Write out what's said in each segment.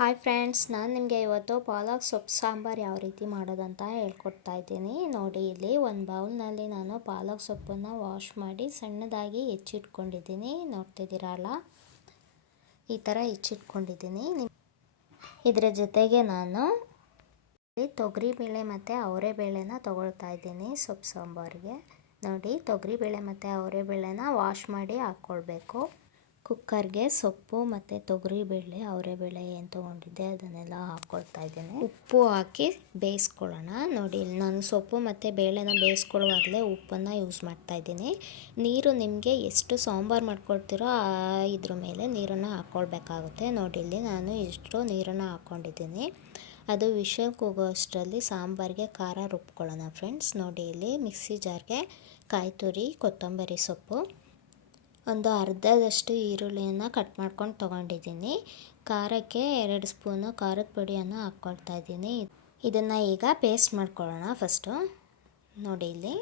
Hi friends, ನಾನು ನಿಮಗೆ ಇವತ್ತು ಪಾಲಕ್ ಸೊಪ್ಪು ಸಾಂಬಾರು ಯಾವ ರೀತಿ ಮಾಡೋದಂತ ಹೇಳ್ಕೊಡ್ತಾ ಇದ್ದೀನಿ. ನೋಡಿ, ಇಲ್ಲಿ ಒಂದು ಬೌಲ್ನಲ್ಲಿ ನಾನು ಪಾಲಕ್ ಸೊಪ್ಪನ್ನು ವಾಶ್ ಮಾಡಿ ಸಣ್ಣದಾಗಿ ಹೆಚ್ಚಿಟ್ಕೊಂಡಿದ್ದೀನಿ. ನೋಡ್ತಿದ್ದೀರಲ್ಲ, ಈ ಥರ ಹೆಚ್ಚಿಟ್ಕೊಂಡಿದ್ದೀನಿ. ಇದರ ಜೊತೆಗೆ ನಾನು ತೊಗರಿಬೇಳೆ ಮತ್ತು ಅವರೆಬೇಳೆನ ತೊಗೊಳ್ತಾ ಇದ್ದೀನಿ ಸೊಪ್ಪು ಸಾಂಬಾರಿಗೆ. ನೋಡಿ, ತೊಗರಿಬೇಳೆ ಮತ್ತು ಅವರೆಬೇಳೆನ ವಾಶ್ ಮಾಡಿ ಹಾಕ್ಕೊಳ್ಬೇಕು. ಕುಕ್ಕರ್ಗೆ ಸೊಪ್ಪು ಮತ್ತು ತೊಗರಿಬೇಳೆ ಅವರೆಬೇಳೆ ಏನು ತೊಗೊಂಡಿದ್ದೆ ಅದನ್ನೆಲ್ಲ ಹಾಕ್ಕೊಳ್ತಾ ಇದ್ದೀನಿ. ಉಪ್ಪು ಹಾಕಿ ಬೇಯಿಸ್ಕೊಳ್ಳೋಣ. ನೋಡಿ, ಇಲ್ಲಿ ನಾನು ಸೊಪ್ಪು ಮತ್ತು ಬೇಳೆನ ಬೇಯಿಸ್ಕೊಳ್ಳುವಾಗಲೇ ಉಪ್ಪನ್ನು ಯೂಸ್ ಮಾಡ್ತಾಯಿದ್ದೀನಿ. ನೀರು ನಿಮಗೆ ಎಷ್ಟು ಸಾಂಬಾರು ಮಾಡ್ಕೊಳ್ತೀರೋ ಇದ್ರ ಮೇಲೆ ನೀರನ್ನು ಹಾಕ್ಕೊಳ್ಬೇಕಾಗುತ್ತೆ. ನೋಡಿ, ಇಲ್ಲಿ ನಾನು ಇಷ್ಟು ನೀರನ್ನು ಹಾಕ್ಕೊಂಡಿದ್ದೀನಿ. ಅದು ವಿಷಲ್ಗೆ ಹೋಗೋ ಅಷ್ಟರಲ್ಲಿ ಸಾಂಬಾರಿಗೆ ಖಾರ ರುಬ್ಕೊಳ್ಳೋಣ ಫ್ರೆಂಡ್ಸ್. ನೋಡಿ, ಇಲ್ಲಿ ಮಿಕ್ಸಿ ಜಾರ್ಗೆ ಕಾಯಿ ತುರಿ, ಕೊತ್ತಂಬರಿ ಸೊಪ್ಪು, ಒಂದು ಅರ್ಧದಷ್ಟು ಈರುಳ್ಳಿಯನ್ನು ಕಟ್ ಮಾಡ್ಕೊಂಡು ತೊಗೊಂಡಿದ್ದೀನಿ. ಖಾರಕ್ಕೆ 2 ಸ್ಪೂನು ಖಾರದ ಪುಡಿಯನ್ನು ಹಾಕ್ಕೊಳ್ತಾ ಇದ್ದೀನಿ. ಇದನ್ನು ಈಗ ಪೇಸ್ಟ್ ಮಾಡ್ಕೊಳ್ಳೋಣ ಫಸ್ಟು. ನೋಡಿ, ಇಲ್ಲಿ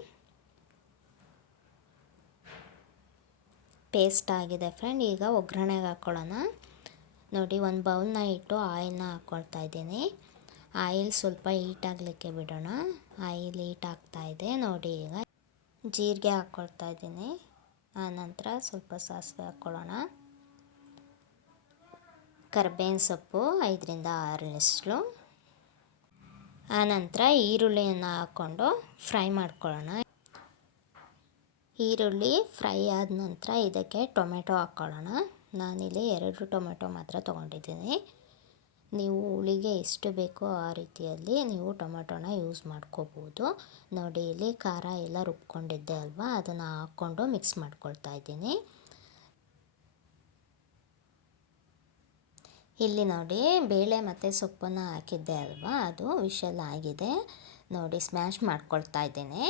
ಪೇಸ್ಟ್ ಆಗಿದೆ ಫ್ರೆಂಡ್. ಈಗ ಒಗ್ಗರಣೆಗೆ ಹಾಕ್ಕೊಳ್ಳೋಣ. ನೋಡಿ, ಒಂದು ಬೌಲ್ನ ಇಟ್ಟು ಆಯಿಲ್ನ ಹಾಕ್ಕೊಳ್ತಾ ಇದ್ದೀನಿ. ಆಯಿಲ್ ಸ್ವಲ್ಪ ಹೀಟ್ ಆಗಲಿಕ್ಕೆ ಬಿಡೋಣ. ಆಯಿಲ್ ಹೀಟ್ ಆಗ್ತಾಯಿದೆ. ನೋಡಿ, ಈಗ ಜೀರಿಗೆ ಹಾಕ್ಕೊಳ್ತಾ ಇದ್ದೀನಿ. ಆನಂತರ ಸ್ವಲ್ಪ ಸಾಸಿವೆ ಹಾಕ್ಕೊಳ್ಳೋಣ. ಕರಿಬೇವಿನ ಸೊಪ್ಪು 5ರಿಂದ 6 ಆನಂತರ ಈರುಳ್ಳಿಯನ್ನು ಹಾಕ್ಕೊಂಡು ಫ್ರೈ ಮಾಡ್ಕೊಳ್ಳೋಣ. ಈರುಳ್ಳಿ ಫ್ರೈ ಆದ ನಂತರ ಇದಕ್ಕೆ ಟೊಮೆಟೊ ಹಾಕ್ಕೊಳ್ಳೋಣ. ನಾನಿಲ್ಲಿ 2 ಟೊಮೆಟೊ ಮಾತ್ರ ತೊಗೊಂಡಿದ್ದೀನಿ. ನೀವು ಹುಳಿಗೆ ಎಷ್ಟು ಬೇಕೋ ಆ ರೀತಿಯಲ್ಲಿ ನೀವು ಟೊಮೆಟೊನ ಯೂಸ್ ಮಾಡ್ಕೋಬೋದು. ನೋಡಿ, ಇಲ್ಲಿ ಖಾರ ಎಲ್ಲ ರುಬ್ಕೊಂಡಿದ್ದೆ ಅಲ್ವಾ, ಅದನ್ನು ಹಾಕ್ಕೊಂಡು ಮಿಕ್ಸ್ ಮಾಡ್ಕೊಳ್ತಾ ಇದ್ದೀನಿ. ಇಲ್ಲಿ ನೋಡಿ, ಬೇಳೆ ಮತ್ತು ಸೊಪ್ಪನ್ನು ಹಾಕಿದ್ದೆ ಅಲ್ವಾ, ಅದು ವಿಷಲ್ ಆಗಿದೆ. ನೋಡಿ, ಸ್ಮ್ಯಾಶ್ ಮಾಡ್ಕೊಳ್ತಾ ಇದ್ದೀನಿ.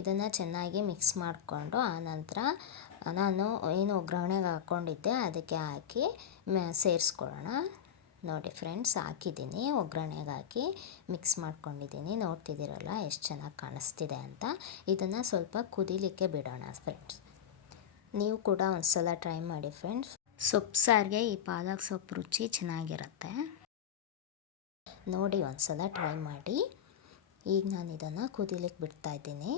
ಇದನ್ನು ಚೆನ್ನಾಗಿ ಮಿಕ್ಸ್ ಮಾಡಿಕೊಂಡು ಆನಂತರ ನಾನು ಏನು ಒಗ್ಗರಣೆಗೆ ಹಾಕ್ಕೊಂಡಿದ್ದೆ ಅದಕ್ಕೆ ಹಾಕಿ ಸೇರಿಸ್ಕೊಳ್ಳೋಣ. ನೋಡಿ ಫ್ರೆಂಡ್ಸ್, ಹಾಕಿದ್ದೀನಿ. ಒಗ್ಗರಣೆಗೆ ಹಾಕಿ ಮಿಕ್ಸ್ ಮಾಡ್ಕೊಂಡಿದ್ದೀನಿ. ನೋಡ್ತಿದ್ದೀರಲ್ಲ ಎಷ್ಟು ಚೆನ್ನಾಗಿ ಕಾಣಿಸ್ತಿದೆ ಅಂತ. ಇದನ್ನು ಸ್ವಲ್ಪ ಕುದಿಲಿಕ್ಕೆ ಬಿಡೋಣ ಫ್ರೆಂಡ್ಸ್. ನೀವು ಕೂಡ ಒಂದು ಸಲ ಟ್ರೈ ಮಾಡಿ ಫ್ರೆಂಡ್ಸ್. ಸೊಪ್ಪು ಸಾರಿಗೆ ಈ ಪಾಲಕ್ ಸೊಪ್ಪು ರುಚಿ ಚೆನ್ನಾಗಿರುತ್ತೆ. ನೋಡಿ, ಒಂದು ಸಲ ಟ್ರೈ ಮಾಡಿ. ಈಗ ನಾನು ಇದನ್ನು ಕುದಿಲಿಕ್ಕೆ ಬಿಡ್ತಾ ಇದ್ದೀನಿ.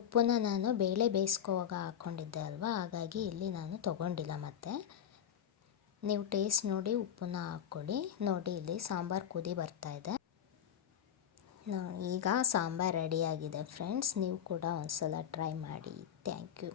ಉಪ್ಪನ್ನು ನಾನು ಬೇಳೆ ಬೇಯಿಸ್ಕೋವಾಗ ಹಾಕ್ಕೊಂಡಿದ್ದೆ ಅಲ್ವಾ, ಹಾಗಾಗಿ ಇಲ್ಲಿ ನಾನು ತೊಗೊಂಡಿಲ್ಲ. ಮತ್ತು ನೀವು ಟೇಸ್ಟ್ ನೋಡಿ ಉಪ್ಪನ್ನು ಹಾಕ್ಕೊಳ್ಳಿ. ನೋಡಿ, ಇಲ್ಲಿ ಸಾಂಬಾರು ಕುದಿ ಬರ್ತಾಯಿದೆ. ಈಗ ಸಾಂಬಾರು ರೆಡಿಯಾಗಿದೆ ಫ್ರೆಂಡ್ಸ್. ನೀವು ಕೂಡ ಒಂದು ಸಲ ಟ್ರೈ ಮಾಡಿ. Thank you.